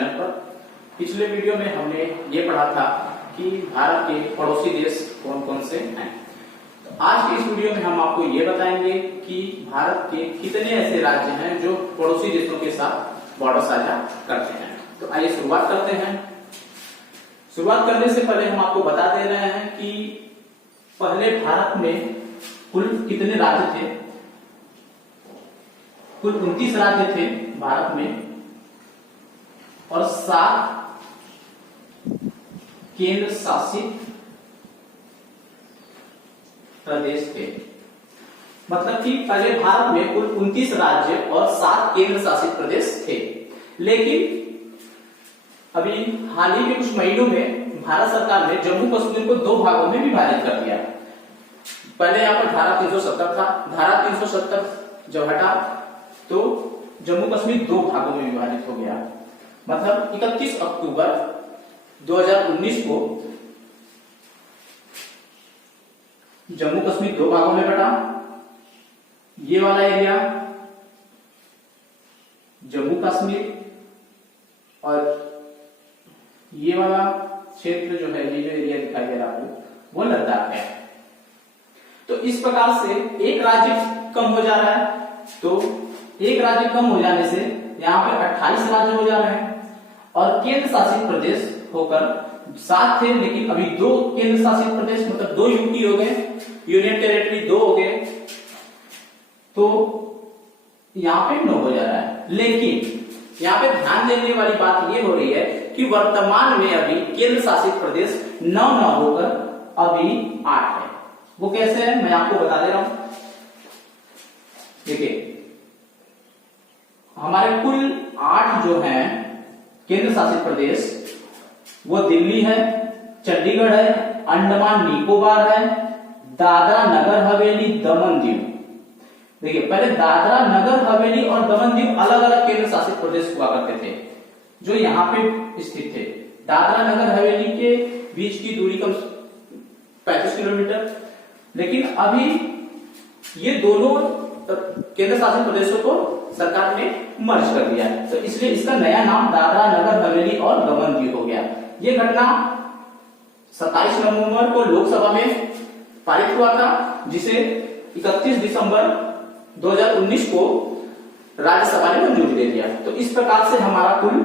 Channel पर। पिछले video में हमने ये पढ़ा था कि भारत के पड़ोसी देश कौन कौन से हैं। तो आज के इस वीडियो में हम आपको ये बताएंगे कि भारत के कितने ऐसे राज्य हैं जो पड़ोसी देशों के साथ बॉर्डर साझा करते हैं। तो आइए शुरुआत करते हैं। शुरुआत करने से पहले हम आपको बता दे रहे हैं कि पहले भारत में कुल कितने राज्य थे। कुल 29 राज्य थे भारत में और 7 केंद्र शासित प्रदेश थे। मतलब कि पहले भारत में कुल 29 राज्य और 7 केंद्र शासित प्रदेश थे। लेकिन अभी हाल ही के कुछ महीनों में भारत सरकार ने जम्मू कश्मीर को 2 भागों में विभाजित कर दिया। पहले यहाँ पर धारा 370 था। धारा 370 जब हटा तो जम्मू कश्मीर 2 भागों में विभाजित हो गया। मतलब 31 अक्टूबर 2019 को जम्मू कश्मीर 2 भागों में बटा। ये वाला एरिया जम्मू कश्मीर और ये वाला क्षेत्र जो है, ये जो एरिया दिखाई दे रहा है वो लद्दाख है। तो इस प्रकार से एक राज्य कम हो जा रहा है। तो एक राज्य कम हो जाने से यहाँ पे 28 राज्य हो जा रहे हैं और केंद्र शासित प्रदेश होकर 7 थे, लेकिन अभी 2 केंद्र शासित प्रदेश मतलब 2 यूटी हो गए, यूनियन टेरिटरी 2 हो गए। तो यहाँ पे 9 हो जा रहा है। लेकिन यहाँ पे ध्यान देने वाली बात ये हो रही है कि वर्तमान में अभी केंद्र शासित प्रदेश 9 होकर अभी 8 है। वो कैसे है मैं आपको बता दे रहा हूं। देखिए, हमारे कुल 8 जो हैं केंद्र शासित प्रदेश, वो दिल्ली है, चंडीगढ़ है, अंडमान निकोबार है, दादरा नगर हवेली, दमन दीव। देखिए, पहले दादरा नगर हवेली और दमन दीव अलग अलग केंद्र शासित प्रदेश हुआ करते थे जो यहाँ पे स्थित थे। दादरा नगर हवेली के बीच की दूरी कम 35 किलोमीटर। लेकिन अभी ये दोनों केंद्र शासित प्रदेशों को सरकार ने मर्ज कर दिया है, तो इसलिए इसका नया नाम दादरा नगर हवेली और दमन दीव हो गया। ये घटना 27 नवंबर को लोकसभा में पारित हुआ था, जिसे 31 दिसंबर 2019 को राज्यसभा ने मंजूरी दे दिया। तो इस प्रकार से हमारा कुल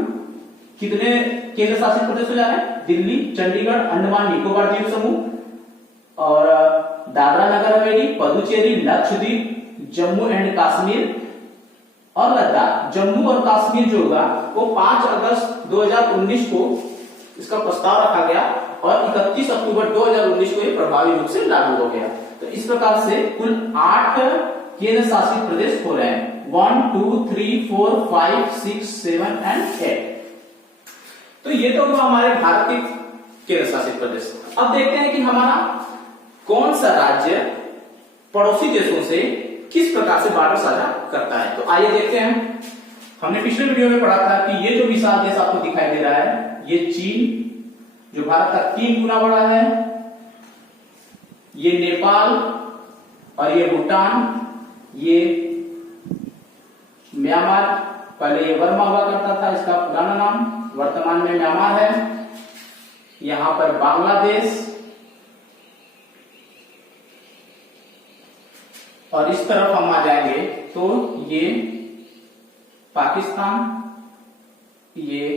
कितने केंद्र शासित प्रदेश हो जा रहे हैं? दिल्ली, चंडीगढ़, अंडमान निकोबार द्वीप समूह और दादरा नगर हवेली, पुदुचेरी, लक्षद्वीप, जम्मू एंड कश्मीर और लद्दाख। जम्मू और कश्मीर जो होगा वो 5 अगस्त 2019 को इसका प्रस्ताव रखा गया और 31 अक्टूबर 2019 को ये प्रभावी रूप से लागू हो गया। तो इस प्रकार से कुल 8 केंद्र शासित प्रदेश हो रहे हैं। 1 2 3 4 5 6 7 एंड 8। तो ये तो हुआ हमारे भारत के केंद्र शासित प्रदेश। अब देखते हैं कि हमारा कौन सा राज्य पड़ोसी देशों से किस प्रकार से बॉर्डर साझा करता है। तो आइए देखते हैं। हमने पिछले वीडियो में पढ़ा था कि ये जो विशाल देश आपको दिखाई दे रहा है, ये चीन जो भारत का 3 गुना बड़ा है, ये नेपाल और ये भूटान, ये म्यांमार, पहले ये वर्मा हुआ करता था, इसका पुराना नाम वर्तमान में म्यांमार है। यहां पर बांग्लादेश और इस तरफ हम आ जाएंगे तो ये पाकिस्तान, ये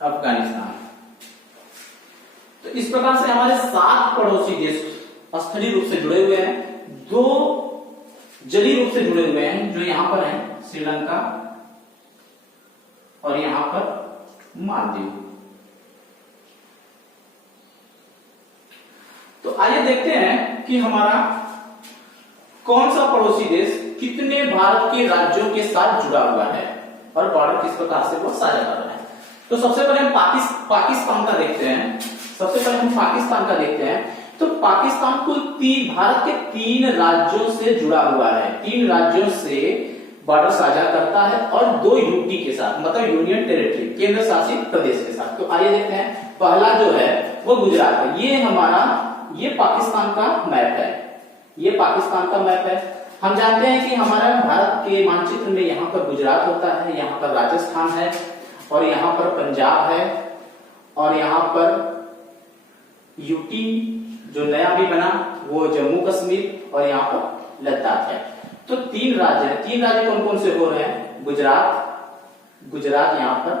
अफगानिस्तान। तो इस प्रकार से हमारे 7 पड़ोसी देश स्थलीय रूप से जुड़े हुए हैं, 2 जलीय रूप से जुड़े हुए हैं जो यहां पर हैं, श्रीलंका और यहां पर मालदीव। तो आइए देखते हैं कि हमारा कौन सा पड़ोसी देश कितने भारत के राज्यों के साथ जुड़ा हुआ है और बॉर्डर किस प्रकार से वो साझा कर रहा है। तो सबसे पहले हम पाकिस्तान का देखते हैं। तो पाकिस्तान कुल भारत के 3 राज्यों से जुड़ा हुआ है। 3 राज्यों से बॉर्डर साझा करता है और 2 यूटी के साथ, मतलब यूनियन टेरिटरी, केंद्र शासित प्रदेश के साथ। तो आइए देखते हैं। पहला जो है वो गुजरात है। ये पाकिस्तान का मैप है। ये पाकिस्तान का मैप है। हम जानते हैं कि हमारा भारत के मानचित्र में यहाँ पर गुजरात होता है, यहाँ पर राजस्थान है और यहां पर पंजाब है, और यहां पर यूटी जो नया भी बना वो जम्मू कश्मीर, और यहां पर लद्दाख है। तो 3 राज्य है। 3 राज्य कौन कौन से हो रहे हैं? गुजरात यहां पर,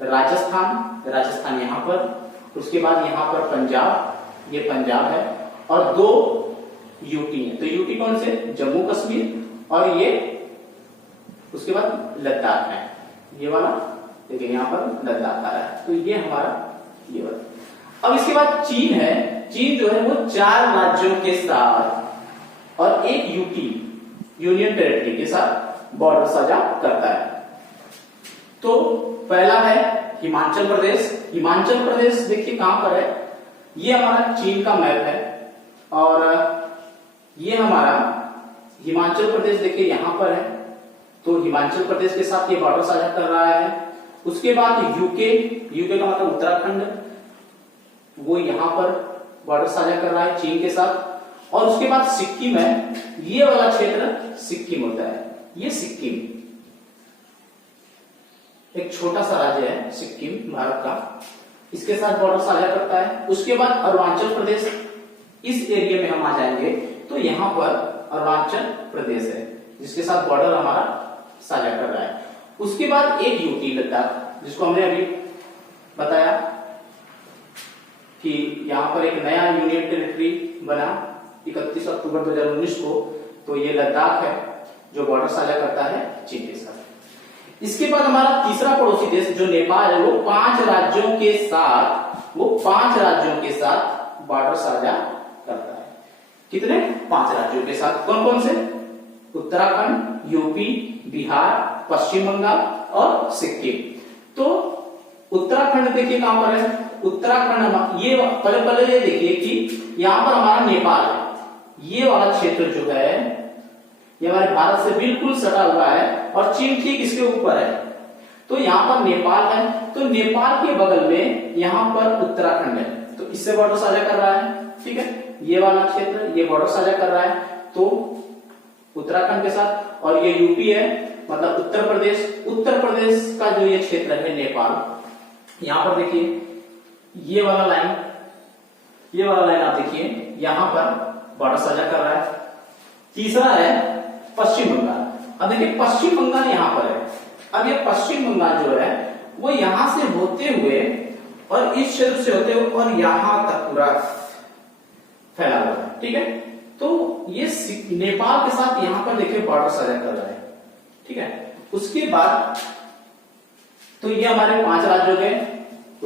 राजस्थान यहां पर, उसके बाद यहां पर पंजाब, ये पंजाब है, और 2 यूटी है। तो यूटी कौन से? जम्मू कश्मीर, और ये उसके बाद लद्दाख है, ये वाला देखिए यहां पर लद्दाख आ रहा है। तो ये हमारा ये वाला। अब इसके बाद चीन है। चीन जो है वो 4 राज्यों के साथ और 1 यूटी यूनियन टेरिटरी के साथ बॉर्डर साझा करता है। तो पहला है हिमाचल प्रदेश। हिमाचल प्रदेश देखिए कहां पर है, ये हमारा चीन का मैप है, और ये हमारा हिमाचल प्रदेश देखिए यहां पर है। तो हिमाचल प्रदेश के साथ ये बॉर्डर साझा कर रहा है। उसके बाद यूके का मतलब उत्तराखंड, वो यहां पर बॉर्डर साझा कर रहा है चीन के साथ। और उसके बाद सिक्किम है, ये वाला क्षेत्र सिक्किम होता है, ये सिक्किम एक छोटा सा राज्य है सिक्किम भारत का, इसके साथ बॉर्डर साझा करता है। उसके बाद अरुणाचल प्रदेश, इस एरिया में हम आ जाएंगे तो यहां पर अरुणाचल प्रदेश है जिसके साथ बॉर्डर हमारा साझा कर रहा है। उसके बाद 1 यूटी लद्दाख, जिसको हमने अभी बताया कि यहां पर एक नया यूनियन टेरिटरी बना 31 अक्टूबर 2019 को, तो ये लद्दाख है जो बॉर्डर साझा करता है चीन के साथ। इसके बाद हमारा तीसरा पड़ोसी देश जो नेपाल है, वो 5 राज्यों के साथ बॉर्डर साझा करता है। कितने? 5 राज्यों के साथ। कौन कौन से? उत्तराखंड, यूपी, बिहार, पश्चिम बंगाल और सिक्किम। तो उत्तराखंड देखिए कहां पर है, उत्तराखंड ये पहले ये देखिए कि यहां पर हमारा नेपाल है, ये वाला क्षेत्र जो है ये हमारे भारत से बिल्कुल सटा हुआ है, और चीन ठीक इसके ऊपर है। तो यहां पर नेपाल है, तो नेपाल के बगल में यहां पर उत्तराखंड है, तो इससे बॉर्डर साझा कर रहा है। ठीक है, ये वाला क्षेत्र ये बॉर्डर साझा कर रहा है तो उत्तराखंड के साथ। और ये यूपी है मतलब उत्तर प्रदेश का जो ये क्षेत्र है नेपाल, यहां पर देखिए ये वाला लाइन आप देखिए यहां पर बॉर्डर साझा कर रहा है। तीसरा है पश्चिम बंगाल। अब देखिए पश्चिम बंगाल यहां पर है। अब ये पश्चिम बंगाल जो है वो यहां से होते हुए और इस क्षेत्र से होते हुए और यहां तक पूरा फैला हुआ है। ठीक है, तो ये नेपाल के साथ यहां पर देखिए बॉर्डर साझा कर रहा है। ठीक है, उसके बाद तो ये हमारे 5 राज्यों के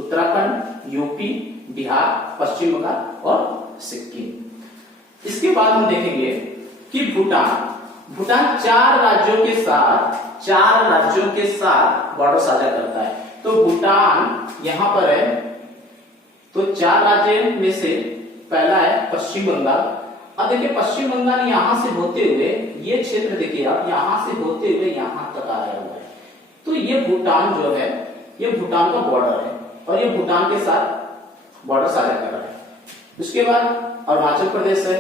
उत्तराखंड, यूपी, बिहार, पश्चिम बंगाल और सिक्किम। इसके बाद हम देखेंगे कि भूटान 4 राज्यों के साथ बॉर्डर साझा करता है। तो भूटान यहां पर है, तो 4 राज्य में से पहला है पश्चिम बंगाल। अब देखिए पश्चिम बंगाल यहां से होते हुए ये क्षेत्र देखिए आप यहां से होते हुए यहां तक आया हुआ है। तो ये भूटान जो है ये भूटान का बॉर्डर है और ये भूटान के साथ बॉर्डर साझा कर रहा है। उसके बाद अरुणाचल प्रदेश है।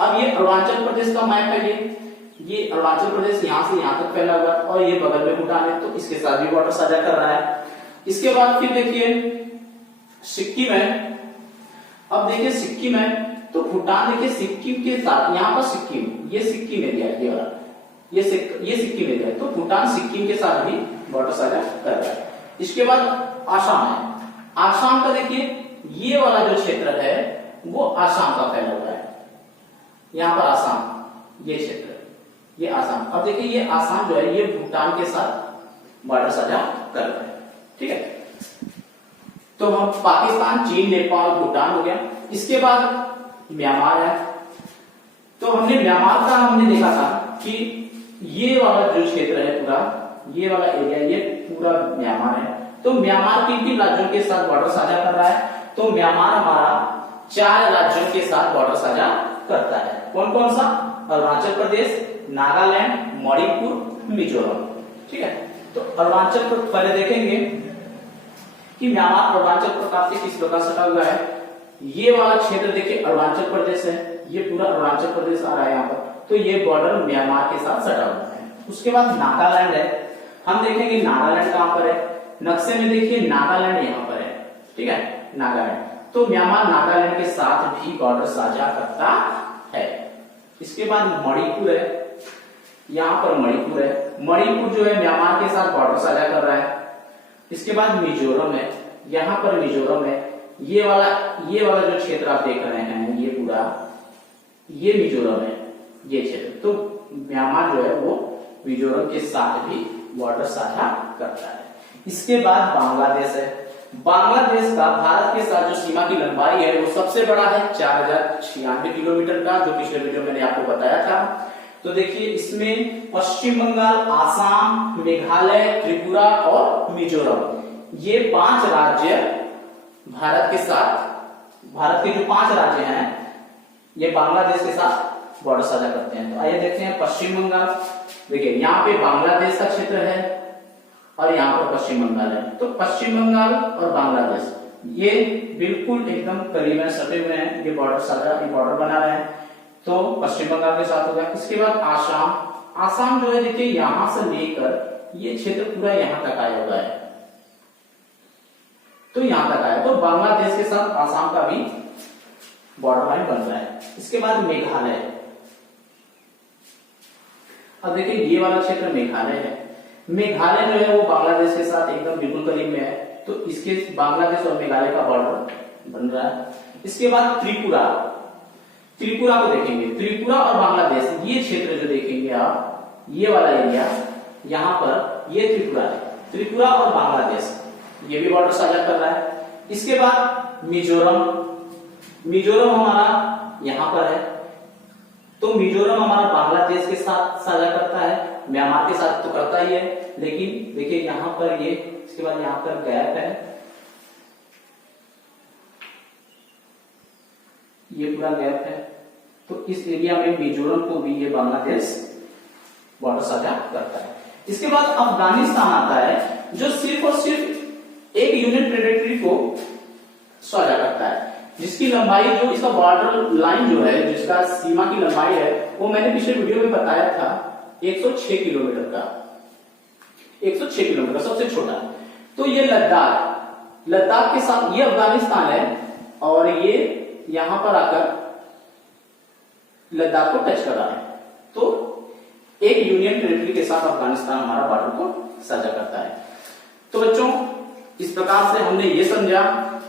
अब ये अरुणाचल प्रदेश का मैप है, ये अरुणाचल प्रदेश यहां से यहां तक फैला हुआ है और ये बगल में भूटान है, तो इसके साथ भी बॉर्डर साझा कर रहा है। इसके बाद फिर देखिए सिक्किम है। अब देखिए सिक्किम है, तो भूटान देखिए सिक्किम के साथ यहां पर ये सिक्किम एरिया है, ये वाला ये सिक्किम एरिया है, तो भूटान सिक्किम के साथ भी बॉर्डर साझा कर रहा है। इसके बाद आसाम है। आसाम का देखिए ये वाला जो क्षेत्र है वो आसाम का फैला हुआ है, यहां पर आसाम ये क्षेत्र ये आसाम। अब देखिए ये आसाम जो है ये भूटान के साथ बॉर्डर साझा कर रहा है। ठीक है, तो हम पाकिस्तान, चीन, नेपाल, भूटान हो गया। इसके बाद म्यांमार है। तो हमने म्यांमार का देखा था कि ये वाला जो क्षेत्र है पूरा ये वाला एरिया ये पूरा म्यांमार है। तो म्यांमार किन राज्यों के साथ बॉर्डर साझा कर रहा है? तो म्यांमार हमारा 4 राज्यों के साथ बॉर्डर साझा करता है। कौन कौन सा? अरुणाचल प्रदेश, नागालैंड, मणिपुर, मिजोरम। ठीक है, तो अरुणाचल को पहले देखेंगे कि म्यांमार अरुणाचल प्रदेश से किस प्रकार सटा हुआ है। ये वाला क्षेत्र देखिए अरुणाचल प्रदेश है, ये पूरा अरुणाचल प्रदेश आ रहा है यहाँ पर, तो ये बॉर्डर म्यांमार के साथ सटा हुआ है। उसके बाद नागालैंड है। हम देखेंगे नागालैंड कहां पर है, नक्शे में देखिए नागालैंड यहाँ पर है, ठीक है, नागालैंड। तो म्यांमार नागालैंड के साथ भी बॉर्डर साझा करता है। इसके बाद मणिपुर है, यहाँ पर मणिपुर है। मणिपुर जो है म्यांमार के साथ बॉर्डर साझा कर रहा है। इसके बाद मिजोरम है, यहाँ पर मिजोरम है। ये वाला जो क्षेत्र आप देख रहे हैं, ये पूरा ये मिजोरम है, ये क्षेत्र। तो म्यांमार जो है वो मिजोरम के साथ भी बॉर्डर साझा करता है। इसके बाद बांग्लादेश है। बांग्लादेश का भारत के साथ जो सीमा की लंबाई है वो सबसे बड़ा है, 4096 किलोमीटर का, जो पिछले वीडियो में मैंने आपको बताया था। तो देखिए इसमें पश्चिम बंगाल, आसाम, मेघालय, त्रिपुरा और मिजोरम, ये 5 राज्य भारत के साथ, भारत के जो 5 राज्य हैं ये बांग्लादेश के साथ बॉर्डर साझा करते हैं। तो आइए देखते हैं पश्चिम बंगाल। देखिए यहाँ पे बांग्लादेश का क्षेत्र है और यहाँ पर पश्चिम बंगाल है। तो पश्चिम बंगाल और बांग्लादेश ये बिल्कुल एकदम करीब में सटे हुए हैं, ये बॉर्डर साझा, ये बॉर्डर बना रहे हैं। तो पश्चिम बंगाल के साथ हो गया। इसके बाद आसाम। आसाम जो है देखिए यहां से लेकर ये क्षेत्र पूरा यहां तक आया हुआ है, तो यहां तक आया। तो बांग्लादेश के साथ आसाम का भी बॉर्डर लाइन बन रहा है। इसके बाद मेघालय। अब देखिए ये वाला क्षेत्र मेघालय है। मेघालय जो है वो बांग्लादेश के साथ एकदम बिल्कुल करीब में है, तो इसके बांग्लादेश और मेघालय का बॉर्डर बन रहा है। इसके बाद त्रिपुरा। त्रिपुरा को देखेंगे, त्रिपुरा और बांग्लादेश, ये क्षेत्र जो देखेंगे आप, ये वाला एरिया यहां पर, ये त्रिपुरा है। त्रिपुरा और बांग्लादेश ये भी बॉर्डर साझा कर रहा है। इसके बाद मिजोरम। मिजोरम हमारा यहां पर है, तो मिजोरम हमारा बांग्लादेश के साथ साझा करता है, म्यांमार के साथ तो करता ही है, लेकिन देखिए यहां पर ये, इसके बाद यहां पर गैप है, ये पूरा गैप है। तो इस एरिया में मिजोरम को भी ये बांग्लादेश बॉर्डर साझा करता है। इसके बाद अफगानिस्तान आता है, जो सिर्फ और सिर्फ एक यूनियन टेरिटरी को साझा करता है, जिसकी लंबाई, जो इसका बॉर्डर लाइन जो है, जिसका सीमा की लंबाई है, वो मैंने पिछले वीडियो में बताया था 106 किलोमीटर का, 106 किलोमीटर सबसे छोटा। तो ये लद्दाख, लद्दाख के साथ ये अफगानिस्तान है और ये यहां पर आकर लद्दाख को टच कर रहा है। तो एक यूनियन टेरिटरी के साथ अफगानिस्तान हमारा बॉर्डर को साझा करता है। तो बच्चों इस प्रकार से हमने ये समझा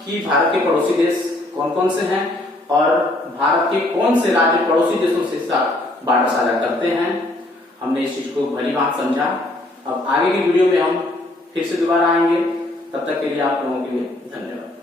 कि भारत के पड़ोसी देश कौन कौन से हैं और भारत के कौन से राज्य पड़ोसी देशों के साथ बॉर्डर साझा करते हैं। हमने इस चीज को भली बात समझा। अब आगे की वीडियो में हम फिर से दोबारा आएंगे, तब तक के लिए आप लोगों के लिए धन्यवाद।